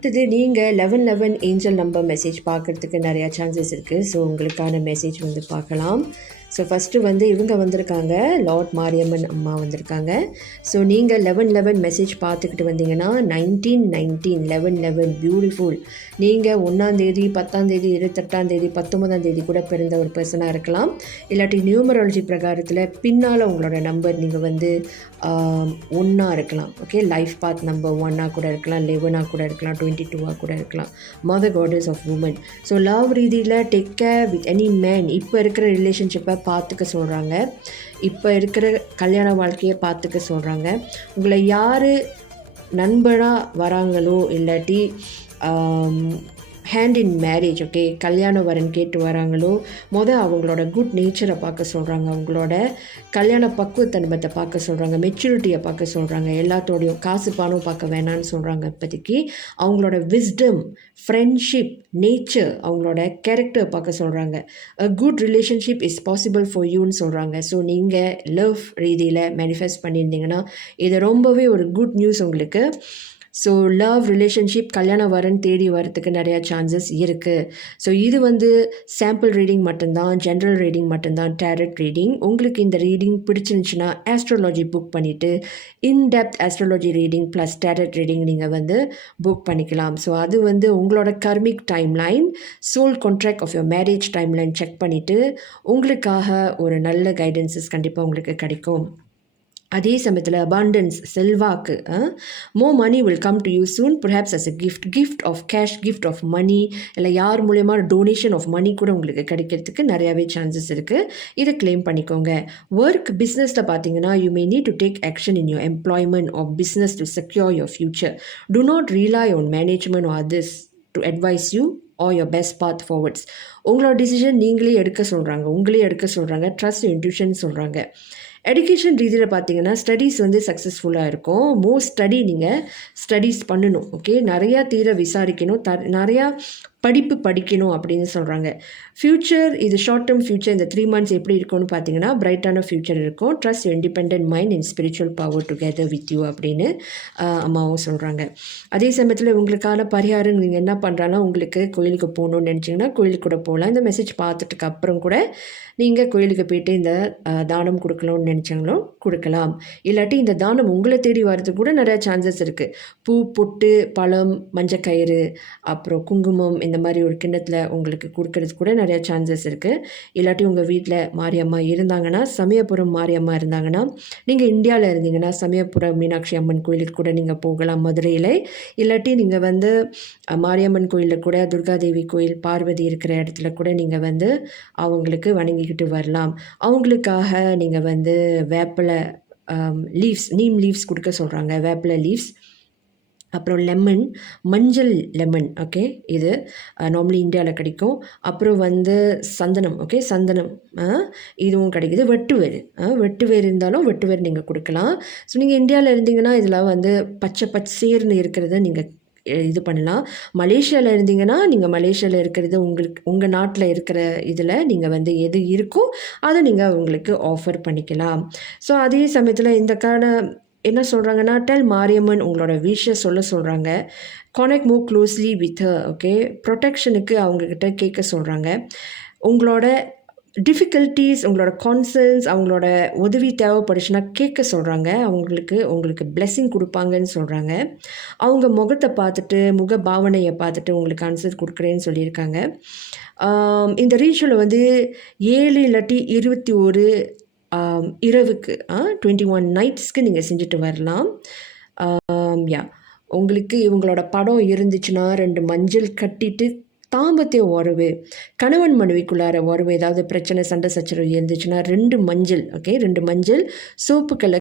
அடுத்தது நீங்கள் 1111 angel number message பார்க்குறதுக்கு நிறையா சான்சஸ் இருக்குது. ஸோ உங்களுக்கான மெசேஜ் வந்து பார்க்கலாம். ஸோ ஃபஸ்ட்டு வந்து இவங்க வந்திருக்காங்க, லார்ட் மாரியம்மன் அம்மா வந்திருக்காங்க. ஸோ நீங்கள் 1111 மெசேஜ் பார்த்துக்கிட்டு வந்தீங்கன்னா 1919 1111 பியூட்டிஃபுல். நீங்கள் 1ஆந்தேதி 10ஆந்தேதி 28ஆந்தேதி 19ஆந்தேதி கூட பிறந்த ஒரு பர்சனாக இருக்கலாம். இல்லாட்டி நியூமராலஜி பிரகாரத்தில் பின்னால் உங்களோட நம்பர் நீங்கள் வந்து 1 இருக்கலாம். ஓகே, லைஃப் பாத் நம்பர் 1 கூட இருக்கலாம், 11 கூட இருக்கலாம், 22 கூட இருக்கலாம். Mother goddess of woman. So love ரீதியில் take care with any man. இப்போ இருக்கிற ரிலேஷன்ஷிப்பை பார்த்துக்க சொல்கிறாங்க. இப்போ இருக்கிற கல்யாண வாழ்க்கையை பார்த்துக்க சொல்கிறாங்க. உங்களை யார் நண்பனாக வராங்களோ இல்லாட்டி ஹேண்ட் இன் மேரேஜ், ஓகே, கல்யாண வரன் கேட்டு வராங்களோ அவங்களோட குட் நேச்சரை பார்க்க சொல்கிறாங்க, அவங்களோட கல்யாண பக்குவத்தன்மத்தை பார்க்க சொல்கிறாங்க, மெச்சூரிட்டியை பார்க்க சொல்கிறாங்க. எல்லாத்தோடையும் காசு பணம் பார்க்க வேணான்னு சொல்கிறாங்க. இப்போதைக்கு அவங்களோட விஸ்டம், ஃப்ரெண்ட்ஷிப், நேச்சர், அவங்களோட கேரக்டர் பார்க்க சொல்கிறாங்க. A good relationship is possible for யூன்னு சொல்கிறாங்க. ஸோ நீங்கள் லவ் ரீதியில் மேனிஃபெஸ்ட் பண்ணியிருந்தீங்கன்னா இது ரொம்பவே ஒரு குட் நியூஸ் உங்களுக்கு. ஸோ லவ் ரிலேஷன்ஷிப் கல்யாண வரன் தேடி வரத்துக்கு நிறையா சான்சஸ் இருக்குது. ஸோ இது வந்து சாம்பிள் ரீடிங் மட்டும்தான், ஜென்ரல் ரீடிங் மட்டும்தான், டேரட் ரீடிங். உங்களுக்கு இந்த ரீடிங் பிடிச்சிருந்துச்சுன்னா ஆஸ்ட்ராலஜி புக் பண்ணிவிட்டு in depth astrology reading plus tarot reading நீங்கள் வந்து புக் பண்ணிக்கலாம். ஸோ அது வந்து உங்களோட karmic timeline, soul contract of your marriage timeline check பண்ணிவிட்டு உங்களுக்காக ஒரு நல்ல கைடன்சஸ் கண்டிப்பாக உங்களுக்கு கிடைக்கும். அதே சமயத்தில் abundance, செல்வாக்கு, more money will come to you soon, perhaps as a gift of cash, gift of money, இல்லை யார் மூலயமா டொனேஷன் ஆஃப் மணி கூட உங்களுக்கு கிடைக்கிறதுக்கு நிறையாவே சான்சஸ் இருக்குது. இதை கிளைம் பண்ணிக்கோங்க. ஒர்க் பிஸ்னஸில் பார்த்தீங்கன்னா you may need to take action in your employment or business to secure your future. Do not rely on management or others to advise you or your best path forwards. உங்களோட decision நீங்களே எடுக்க சொல்கிறாங்க. Trust intuition சொல்கிறாங்க. Education ரீதியில் பார்த்தீங்கன்னா studies வந்து சக்ஸஸ்ஃபுல்லாக இருக்கும். மோஸ்ட் நீங்கள் ஸ்டடீஸ் பண்ணணும். ஓகே, நிறையா விசாரிக்கணும், நிறையா படிக்கணும் அப்படின்னு சொல்கிறாங்க. ஃப்யூச்சர் இது ஷார்ட் டேர்ம் ஃப்யூச்சர். இந்த 3 months எப்படி இருக்கும்னு பார்த்தீங்கன்னா பிரைட்டான ஃப்யூச்சர் இருக்கும். Trust independent mind and spiritual power together with you அப்படின்னு அம்மாவும் சொல்கிறாங்க. அதே சமயத்தில் உங்களுக்கான பரிகாரம் நீங்கள் என்ன பண்ணுறாங்கன்னா, உங்களுக்கு கோயிலுக்கு போகணுன்னு நினச்சிங்கன்னா கோயிலுக்கு கூட போகலாம். இந்த மெசேஜ் பார்த்துட்டுக்கு அப்புறம் கூட நீங்கள் கோயிலுக்கு போய்ட்டு இந்த தானம் கொடுக்கலாம்னு நினச்சாங்களும் கொடுக்கலாம். இல்லாட்டி இந்த தானம் உங்களை தேடி வர்றதுக்கு கூட நிறையா சான்சஸ் இருக்குது. பூ, பொட்டு, பழம், மஞ்சக்கயிறு, அப்புறம் குங்குமம், இந்த மாதிரி ஒரு கிண்ணத்தில் உங்களுக்கு கொடுக்கறது கூட நிறையா சான்சஸ் இருக்குது. இல்லாட்டி உங்கள் வீட்டில் மாரியம்மா இருந்தாங்கன்னா, சமயபுரம் மாரியம்மா இருந்தாங்கன்னா, நீங்கள் இந்தியாவில் இருந்தீங்கன்னா சமயபுரம் மீனாட்சி அம்மன் கோயிலுக்கு கூட நீங்கள் போகலாம் மதுரையில். இல்லாட்டி நீங்கள் வந்து மாரியம்மன் கோயிலில் கூட, துர்காதேவி கோயில், பார்வதி இருக்கிற இடத்துல கூட நீங்கள் வந்து அவங்களுக்கு வணங்கிக்கிட்டு வரலாம். அவங்களுக்காக நீங்கள் வந்து வேப்பிலை லீவ்ஸ், நீம் லீவ்ஸ் கொடுக்க சொல்கிறாங்க. வேப்பிலை லீவ்ஸ், அப்புறம் லெமன், மஞ்சள் லெமன், ஓகே, இது நார்மலி இந்தியாவில் கிடைக்கும். அப்புறம் வந்து சந்தனம், ஓகே, சந்தனம் இதுவும் கிடைக்குது. வெட்டுவேர் இருந்தாலும் வெட்டுவேர் நீங்கள் கொடுக்கலாம். ஸோ நீங்கள் இந்தியாவில் இருந்தீங்கன்னா இதில் வந்து பச்சைன்னு இருக்கிறத நீங்கள் இது பண்ணலாம். மலேசியாவில் இருந்தீங்கன்னா நீங்கள் மலேசியாவில் இருக்கிறது உங்கள் நாட்டில் இருக்கிற இதில் நீங்கள் வந்து எது இருக்கோ அதை நீங்கள் உங்களுக்கு ஆஃபர் பண்ணிக்கலாம். ஸோ அதே சமயத்தில் என்ன சொல்கிறாங்கன்னா, டெல் மாரியம்மன் உங்களோட விஷயம் சொல்கிறாங்க. Connect move closely with her, okay, ப்ரொடெக்ஷனுக்கு அவங்கக்கிட்ட கேட்க சொல்கிறாங்க. உங்களோட டிஃபிகல்ட்டிஸ், உங்களோட கான்சர்ன்ஸ், அவங்களோட உதவி தேவைப்படுச்சுன்னா கேட்க சொல்கிறாங்க. உங்களுக்கு பிளெஸ்ஸிங் கொடுப்பாங்கன்னு சொல்கிறாங்க. அவங்க முகத்தை பார்த்துட்டு, முக பாவனையை பார்த்துட்டு உங்களுக்கு ஆன்சர் கொடுக்குறேன்னு சொல்லியிருக்காங்க. இந்த ரீச்சுவலை வந்து 7 இல்லாட்டி 21 இரவுக்கு 21 நைட்ஸ்க்கு நீங்கள் செஞ்சுட்டு வரலாம். உங்களுக்கு இவங்களோட படம் இருந்துச்சுன்னா 2 மஞ்சள் கட்டிட்டு தாம்பத்திய உறவு, கணவன் மனைவிக்குள்ளார உறவு, ஏதாவது பிரச்சனை, சண்டை சச்சரவு இருந்துச்சுன்னா 2 மஞ்சள், ஓகே, 2 மஞ்சள் சோப்பு கலர்